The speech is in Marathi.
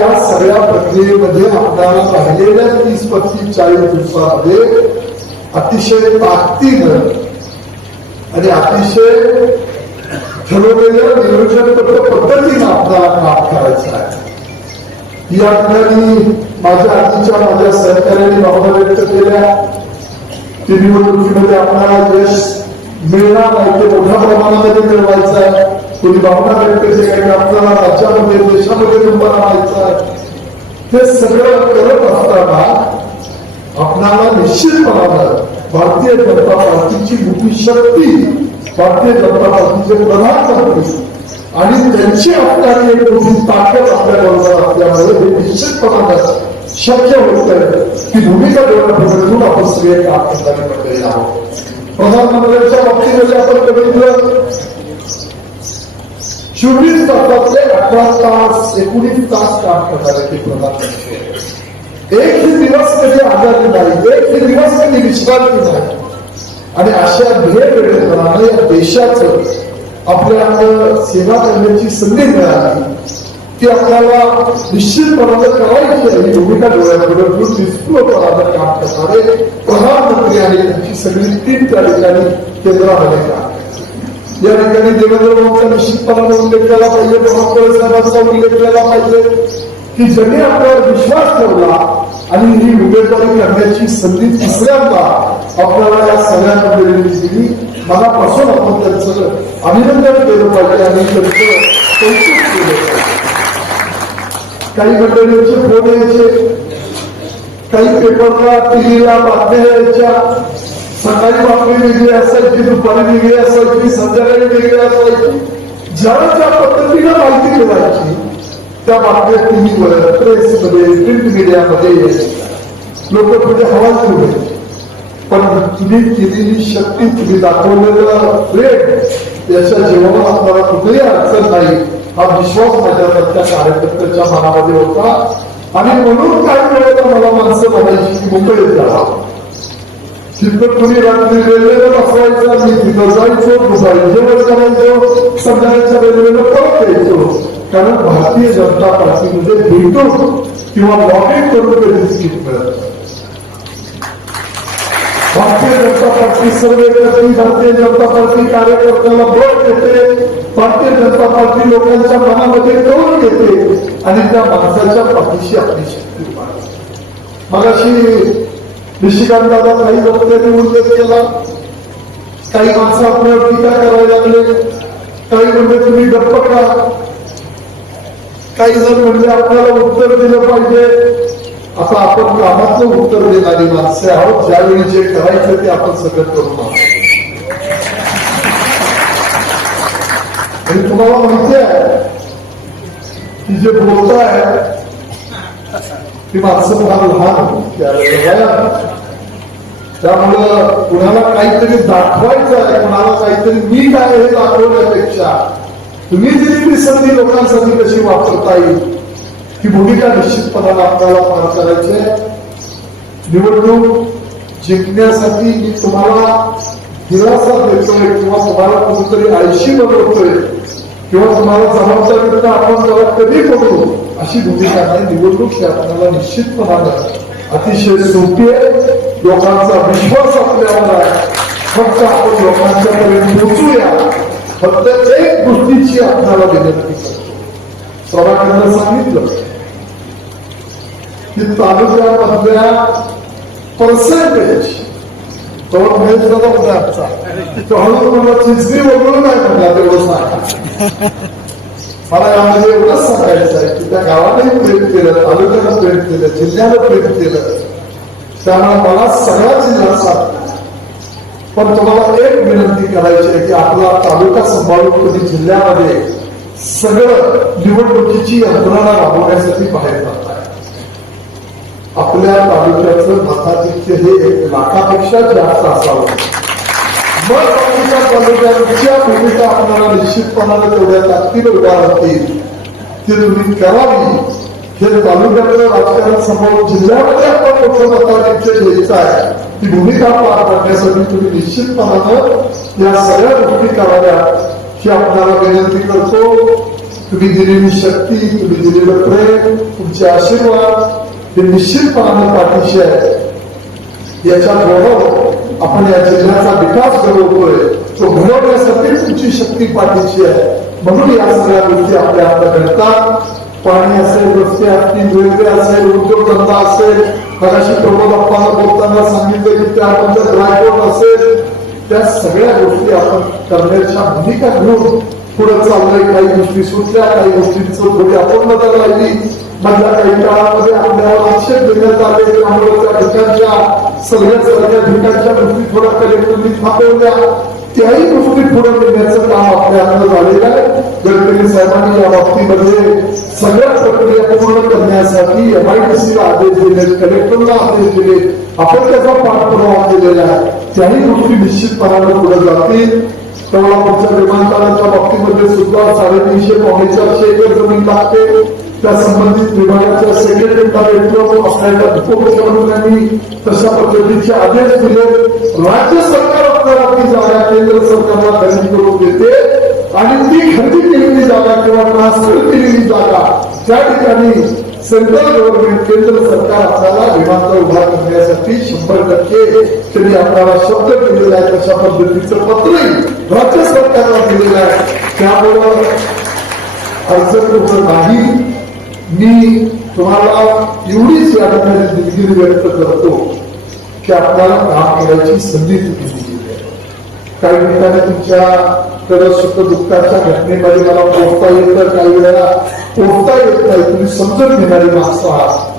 या सगळ्या प्रक्रियेमध्ये आपल्याला राहिलेल्या तीस पस्तीस चाळीस दिवसामध्ये अतिशय ताकदीनं आणि अतिशय ठरवलेल्या नियोजनबद्ध पद्धतीनं आपल्याला काम करायचं आहे. या ठिकाणी माझ्या आधीच्या माझ्या सहकार्याने भावना व्यक्त केल्या. की निवडणुकीमध्ये आपल्याला यश मिळणार नाही ते मोठ्या प्रमाणामध्ये मिळवायचं आहे. कोणी भावना व्यक्त केली आपल्याला राज्यामध्ये देशामध्ये नंबर आणायचा ते सगळं करत असताना आपणाला निश्चितपणानं भारतीय जनता पार्टीची मोठी शक्ती भारतीय जनता पार्टीचे प्रधानमंत्री आणि त्यांची आपल्याला एक मोठी ताकद आपल्या बरोबर असल्यामुळे हे निश्चितपणानं शक्य होत आहे की भूमिका देण्याबद्दल आपण सगळे काम करणारे मंडळी आहोत. प्रधानमंत्र्यांच्या बाबतीमध्ये आपण बघितलं चोवीस तासातले अठरा तास एकोणीस तास काम करणारे ते एक दिवस कधी आजारी नाही एक दिवस कधी विश्रांती नाही आणि अशा भेटवेळेपणाने या देशाचं आपल्याला सेवा करण्याची संधी मिळाली ती आपल्याला निश्चितपणाने करायची आहे भूमिका डोळ्यापुढे घेऊन काम करणारे प्रधानमंत्री आणि त्यांची सगळी टीम त्या ठिकाणी केंद्रामध्ये काम या ठिकाणी देवेंद्र भाऊचा निश्चितपणाने उल्लेख केला पाहिजे प्रभाकर साहेबांचा उल्लेख केला पाहिजे की ज्यांनी आपल्यावर विश्वास ठेवला आणि ही उमेदवारी करण्याची संधी तिसऱ्यांदा आपल्याला या सगळ्या मंडळींनी दिली मनापासून आपण त्यांचं अभिनंदन केलं पाहिजे आणि त्यांचं कौतुक केलं पाहिजे. काही मंडळींचे फोन यायचे काही पेपरला टीव्हीला बातम्या यायच्या सकाळी बातमी वेगळी असायची दुपारी वेगळी असायची संध्याकाळी वेगळी असायची. ज्याला ज्या पद्धतीनं माहिती मिळायची त्या बातम्या टीव्हीवर प्रेसमध्ये प्रिंट मीडियामध्ये लोक म्हणजे हवा सुरू पण तुम्ही केलेली शक्ती तुम्ही दाखवलेलं प्रेम याच्या जीवनात आपल्याला कुठेही अडचण नाही हा विश्वास माझ्यासारख्या कार्यकर्त्याच्या मनामध्ये होता. आणि म्हणून काय वेळेला मला माणसं म्हणायची की मुंबईत जावं तिथं तुम्ही रात्री रेल्वेला बसवायचं मी तिथं जायचो दुपारी जेवण करायचो संध्याकाळच्या रेल्वेला परत यायचो कारण भारतीय जनता पार्टीमध्ये भेटून किंवा लॉबिंग करून कधी तिकीट मिळत भारतीय जनता पार्टी सर्वे करते भारतीय जनता पार्टी कार्यकर्त्याला बळ देते भारतीय जनता पार्टी लोकांच्या मनामध्ये करून घेते आणि त्या माणसाच्या पाठीशी आपली शक्ती मगाशी निशिकांत दादा काही लोकांनी उल्लेख केला काही माणसं आपल्यावर टीका करायला लागले. काही म्हणजे तुम्ही गप्प का काही जण म्हणजे आपल्याला उत्तर दिलं पाहिजे. आता आपण कामातलं उत्तर देणारी माणसे आहोत. ज्यावेळी जे करायचं ते आपण सगळं करून आहोत आणि तुम्हाला माहिती आहे की जे बोलत आहे ती माणसं फार लहान त्यावेळेला. त्यामुळं कुणाला काहीतरी दाखवायचं आहे कुणाला काहीतरी मी काय हे दाखवण्यापेक्षा तुम्ही दिलेली संधी लोकांसाठी कशी वापरता येईल ही भूमिका निश्चितपणाने आपल्याला पार करायची आहे निवडणूक जिंकण्यासाठी मी तुम्हाला दिलासा देतोय किंवा तुम्हाला कुठेतरी आळशी बनवतोय किंवा तुम्हाला जबाबदारीनं आपण त्याला कधी करू अशी भूमिका नाही निवडणूक शासनाला आपल्याला निश्चितपणानं अतिशय सोपी आहे. लोकांचा विश्वास आपल्यावर आहे. फक्त आपण लोकांच्या पर्यंत पोहोचूया. फक्त एक गोष्टीची आपल्याला विनंती करतो. सांगितलं की तालुक्यामधल्या पर्सेंटेज तो महेश दादा होता आजचा तो हळूहळू मला वगळून नाही म्हटला तेवढं सांगा मला यामध्ये एवढंच सांगायचं आहे की त्या गावानेही प्रेम केलं तालुक्यानं प्रेम केलं जिल्ह्यानं प्रेम केलं त्यामुळे मला सगळा जिल्हा साथ पण तुम्हाला एक विनंती करायची आहे की आपला तालुका सांभाळून कधी जिल्ह्यामध्ये सगळं निवडणुकीची यंत्रणा राबवण्यासाठी बाहेर जातात आपल्या तालुक्याचं मताधिक्य हे एक लाखापेक्षा जास्त असावं. मग बाकीच्या तालुक्यांच्या भूमिका आपल्याला निश्चितपणाने तेवढ्या ताकदीने उभा राहतील ती तुम्ही करावी. हे तालुक्यातलं राजकारण समोर जिल्ह्यामध्ये आपण मोठं मताधिक्य घ्यायचं आहे. ती भूमिका पार पाडण्यासाठी तुम्ही निश्चितपणानं या सगळ्या गोष्टी कराव्या ही आपल्याला विनंती करतो. तुम्ही दिलेली शक्ती तुम्ही दिलेलं प्रेम तुमचे आशीर्वाद हे निश्चितपणाने पाठीशी आहे याच्या बरोबर आपण या जिल्ह्याचा विकास घडवतोय. तो घडवण्यासाठी तुमची शक्ती पाठीशी आहे. म्हणून या सगळ्या गोष्टी आपल्या हातात घडतात. पाणी असेल रस्ते असतील रेल्वे असेल उद्योगधंदा असेल मगाशी प्रमोद अप्पाला बोलताना सांगितलं की त्यामध्ये ड्रायपोर्ट असेल. त्या सगळ्या गोष्टी आपण करण्याच्या भूमिका घेऊन पुढे चाललंय. काही गोष्टी सुटल्या काही गोष्टींचं थोडी अपूर्णता राहिली मधल्या काही काळामध्ये आपल्याला आक्षेप देण्यात आले. त्यामुळे त्या ठिकाणच्या सगळ्या सगळ्या ठिकाणच्या गोष्टी थोड्या कलेक्टरनी थांबवल्या. त्याही गोष्टी पुढे नेण्याचं काम आपल्या हातात झालेलं आहे. गडकरी साहेबांनी या बाबतीमध्ये सगळ्या प्रक्रिया पूर्ण करण्यासाठी एमआयडीसीला आदेश दिले कलेक्टरला आदेश दिले आपण त्याचा पाठपुरावा केलेला आहे. त्याही गोष्टी निश्चितपणाने पुढे जातील. कोल्हापूरच्या विमानतळाच्या बाबतीमध्ये सुद्धा साडेतीनशे पावणे चारशे एकर जमीन लागते. त्या संबंधित विभागाच्या सेक्रेटरीला भेटलो असलेल्या उपमुख्यमंत्र्यांनी तशा पद्धतीचे आदेश दिले. राज्य सरकार आपल्याला ती जागा केंद्र सरकारला खरेदी करून देते आणि ती खरेदी केलेली जागा किंवा ट्रान्सफर केलेली जागा त्या ठिकाणी सेंट्रल गव्हर्नमेंट केंद्र सरकार आपल्याला विमानतळ उभा करण्यासाठी शंभर टक्के त्यांनी आपल्याला शब्द दिलेला आहे. तशा पद्धतीचं पत्रही राज्य सरकारला दिलेलं आहे. त्यामुळं अडचण कुठं नाही. मी तुम्हाला एवढीच या ठिकाणी दिलगिरी व्यक्त करतो की आपल्याला काम करायची संधी तुम्ही दिलेली आहे. काही ठिकाणी तुमच्या तर सुख दुःखाच्या घटनेमध्ये मला पोचता येतं काही वेळेला पोचता येत नाही तुम्ही समजून घेणारी माणसं आहात.